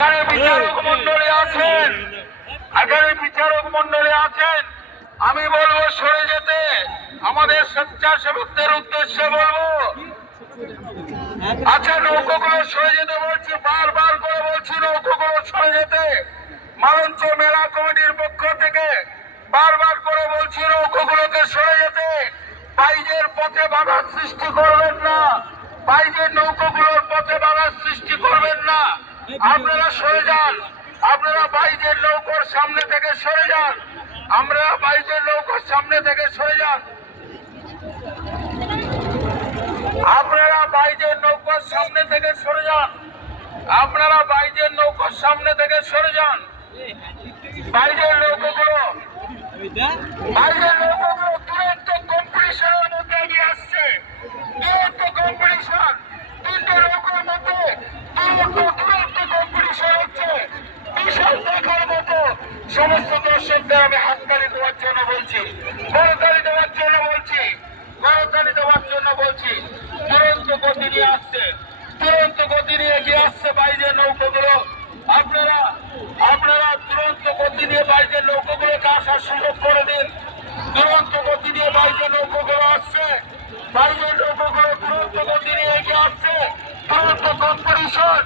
বিচারক মন্ডলী আছেন, আগামী বিচারক মন্ডলী আছেন, আমি বলবো সরে যেতে। আমাদের স্বেচ্ছাসেবকদের উদ্দেশ্যে বলবো, আচ্ছা নৌকোগুলো সরে যেতে বলছি, বারবার করে বলছি নৌকোগুলো সরে যেতে। মালঞ্চ মেলা কমিটির পক্ষ থেকে বারবার করে বলছি নৌকোগুলোকে সরে যেতে। বাইজের পথে বাধার সৃষ্টি করবেন না, বাইজের নৌকোগুলোর পথে বাধার সৃষ্টি করবেন না। আপনারা সরে যান, আপনারা বাইজের নৌকোর সামনে থেকে সরে যান, আমরা বাইজের নৌকোর সামনে থেকে সরে যান। আপনারা বাইজের নৌকার সামনে থেকে সরে যান, আপনারা বাইজের নৌকার সামনে থেকে সরে যান। বাইজের নৌকাগুলো তুরন্ত কম্পিটিশনের মধ্যে এগিয়ে আসছে, তুরন্ত কম্পিটিশন। তিনটে নৌকার মধ্যে তুরন্ত কম্পিটিশন হচ্ছে, বিশাল দেখার মতো। সমস্ত দর্শকদের আমি হাততালি দেওয়ার জন্য বলছি, করতালি দেওয়ার জন্য বলছি, করতালি দেওয়ার জন্য বলছি। তুরন্ত গতি নিয়ে আসছে, তুরন্ত গতি নিয়ে এগিয়ে আসছে বাইরের নৌকাগুলো। আপনারা তুরন্ত গতি নিয়ে বাইরের নৌকাগুলোকে আসার সুযোগ করে দিন। তুরন্ত গতি নিয়ে বাইরের নৌকাগুলো আসছে, বাইরের নৌকাগুলো তুরন্ত গতি নিয়ে এগিয়ে আসছে। তুরন্ত কম্পিটিশন।